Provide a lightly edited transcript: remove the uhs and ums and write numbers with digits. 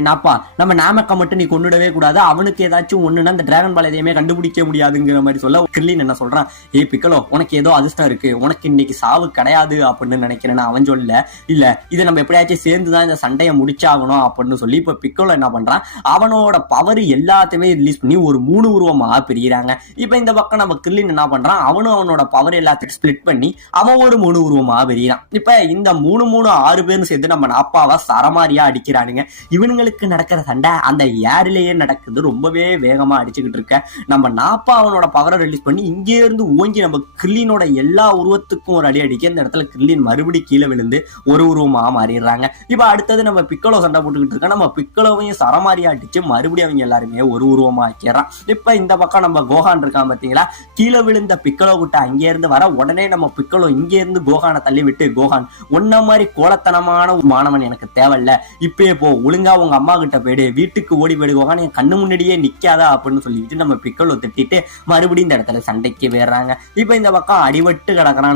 என்னப்பா நம்ம நாமக்க மட்டும் நீ கொண்டுடவே கூடாது, அவனுக்கு ஏதாச்சும் ஒண்ணுன்னா அந்த டிராகன் பால் எதையுமே கண்டுபிடிக்க முடியாதுங்கிற மாதிரி சொல்ல கிர்லின் என்ன சொல்றான், ஏய் பிக்கலோ உனக்கு ஏதோ அதிர்ஷ்டம் இருக்கு, உனக்கு இன்னைக்கு சாவு கிடையாது அப்படின்னு நினைக்கிறேன்னு அவன் சொல்ல, இல்ல இதை நம்ம எப்படியாச்சும் சேர்ந்துதான் இந்த சண்டையை முடிச்சாகணும் அப்படின்னு சொல்லி இப்ப பிக்கலோ என்ன பண்றான், அவனோட பவர் எல்லாத்தையுமே ரிலீஸ் பண்ணி ஒரு 3 உருவமா பிரிகிறாங்க. இப்ப இந்த பக்கம் நம்ம கிர்லின் என்ன பண்றான், அவனும் அவனோட பவர் எல்லாத்தையும் ஸ்பிளிட் பண்ணி அவன் ஒரு 3 உருவமா பிரிகிறான். இப்ப இந்த 6 பேரும் சேர்ந்து நம்ம நாப்பாவை சரமாரியா அடிக்கிறானுங்க. இவனுங்களுக்கு நடக்கிற சண்டை அந்த ஏர்லயே நடக்குது, ரொம்பவே வேகமா அடிச்சுக்கிட்டு இருக்க. நம்ம நாப்பா அவனோட பவரை ரிலீஸ் பண்ணி இங்கே இருந்து ஓங்கி நம்ம கிர்லினோட எல்லா உருவத்துக்கும் ஒரு அடி அடிக்க இந்த இடத்துல கிர்லின் மறுபடி கீழே விழுந்து ஒரு உருவமா மாறிடுறாங்க. இப்ப அடுத்தது நம்ம பிக்கலோ சண்டை போட்டுக்கிட்டு இருக்க, நம்ம பிக்கலோவையும் சரமாரியா அடிச்சு மறுபடியும் அவங்க எல்லாருமே ஒரு உருவமா ஆக்கிறான். இப்ப இந்த பக்கம் நம்ம கோகான் இருக்கான் பாத்தீங்களா, கீழே விழுந்த பிக்கலோ கிட்ட அங்கே இருந்து வர உடனே நம்ம பிக்கலோ இங்கே இருந்து கோகானை தள்ளி விட்டு, கோகான் ஒன்ன மாதிரி கோலத்தனமான ஒரு மாணவன் எனக்கு தேவையில்ல, இப்பயே போ, ஒழுங்கா உங்க அம்மா கிட்ட போயிடு, வீட்டுக்கு ஓடி போயிடு கோகான், என் கண்ணு முன்னாடியே நிக்காதா அப்படின்னு சொல்லிட்டு நம்ம பிக்கலோ திட்டிட்டு மறுபடியும் இந்த இடத்துல சண்டைக்கு வேறாங்க. இப்ப இந்த பக்கம் அடிபட்டு கிடக்குறான்